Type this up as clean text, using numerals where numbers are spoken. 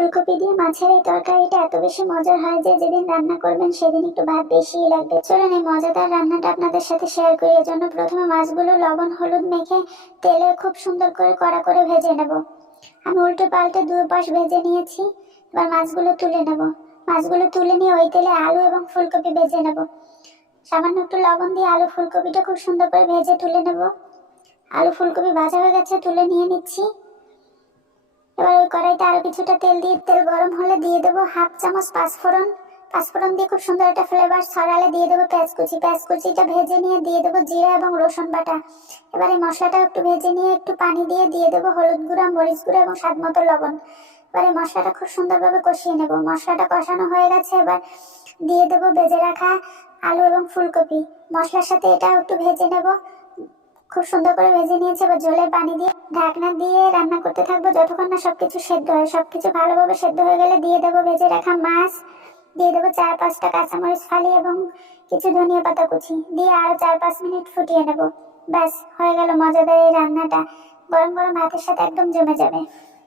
ফুলকপি দিয়ে মাছের এই তরকারিটা এত বেশি মজার হয় যে যেদিন রান্না করবেন সেদিন একটু ভাত বেশিই লাগবে। চলুন এই মজাদার রান্নাটা আপনাদের সাথে শেয়ার করি। এর জন্য প্রথমে মাছগুলো লবণ হলুদ মেখে তেলে খুব সুন্দর করে কড়া করে ভেজে নেব। আমি উল্টো পাল্টে দুই পাশ ভেজে নিয়েছি। এবার মাছগুলো তুলে নেব। মাছগুলো তুলে নিয়ে ওই তেলে আলু এবং ফুলকপি ভেজে নেব। সামান্য একটু লবণ দিয়ে আলু ফুলকপিটা খুব সুন্দর করে ভেজে তুলে নেব। আলু ফুলকপি ভাজা হয়ে গেছে, তুলে নিয়ে নিচ্ছি। এবার ওই কড়াইতে আরো কিছুটা তেল দিয়ে, তেল গরম হলে দিয়ে দেবো হাফ চামচ পাঁচফোড়ন। পাঁচফোড়ন দিয়ে খুব সুন্দর একটা ফ্লেভার ছড়ালে দিয়ে দেবো পেঁয়াজ কুচি। পেঁয়াজ কুচিটা ভেজে নিয়ে দিয়ে দেবো জিরা এবং রসুন বাটা। এবার এই মশলাটা একটু ভেজে নিয়ে একটু পানি দিয়ে দেবো হলুদ গুঁড়া, মরিচ গুঁড়া এবং স্বাদ মতো লবণ। এবার এই মশলাটা খুব সুন্দরভাবে কষিয়ে নেব। মশলাটা কষানো হয়ে গেছে, এবার দিয়ে দেবো ভেজে রাখা আলু এবং ফুলকপি। মশলার সাথে এটাও একটু ভেজে নেব। খুব সুন্দর করে ভেজে নিয়েছে। এবার জলের পানি দিয়ে ঢাকনা দিয়ে রান্না করতে থাকবো যতক্ষণ না সবকিছু সেদ্ধ হয়। সবকিছু ভালোভাবে সেদ্ধ হয়ে গেলে দিয়ে দেবো ভেজে রাখা মাছ, দিয়ে দেবো 4-5টা কাঁচামরিচ ফালি এবং কিছু ধনিয়া পাতা কুচি দিয়ে আরো 4-5 মিনিট ফুটিয়ে নেব। ব্যাস হয়ে গেল মজাদার এই রান্নাটা। গরম গরম ভাতের সাথে একদম জমে যাবে।